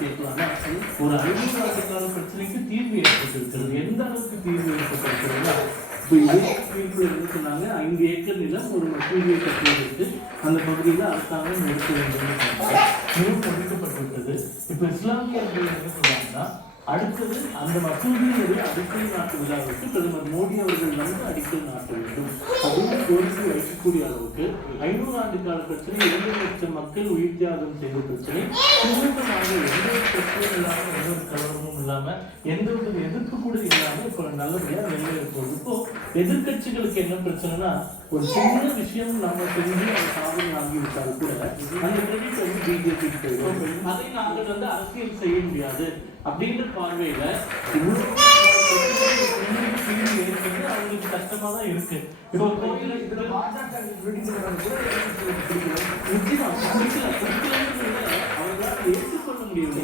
கேட்கலாம்னா, ஒரு 500 ஆண்டு கால பிரச்சனைக்கு தீர்வு ஏற்பட்டிருக்கிறது. எந்த அளவுக்கு தீர்வு ஏற்பட்டிருக்கிறதுனா, இப்போ இதே தீர்ப்பு என்ன சொன்னாங்க, 5 ஏக்கர் நிலம் ஒரு மசூதியை கட்டுவதற்கு அந்த பகுதியில் அரசாங்கம் எடுக்க வேண்டும் நிலம் ஒதுக்கப்பட்டிருக்கிறது. இப்போ இஸ்லாமியர்கள் என்ன சொல்றாங்கன்னா, அடுத்தது அந்த மசூதியினுடைய அடிக்கல் நாட்டு விழாவுக்கு பிரதமர் மோடி அவர்கள் வந்து அடிக்கல் நாட்ட வேண்டும் அப்படின்னு கோரிக்கை வைக்கக்கூடிய அளவுக்கு 500 ஆண்டு கால பிரச்சனை, 2 லட்சம் மக்கள் உயிர் தியாகம் செய்த பிரச்சனை சுமூகமாக எந்த ஒரு பிரச்சனையும் இல்லாம, எந்த ஒரு கலவரமும் இல்லாம, எந்த ஒரு எதிர்ப்பு கூட இல்லாம இப்போ நல்லபடியா நிறைவேற போகுது. இப்போ எதிர்கட்சிகளுக்கு என்ன பிரச்சனைனா, ஒரு சின்ன விஷயம் நம்ம செஞ்சு அதை சாதனை ஆகிவிட்டால் கூட அந்த கிரெடிட் வந்து பிஜேபி போயிடும். அதை நாங்கள் வந்து அரசியல் செய்ய முடியாது அப்படின்ற பார்வையில அவங்களுக்கு கஷ்டமா தான் இருக்கு. இப்போ அவங்களால ஏற்றுக்கொள்ள முடியவில்லை.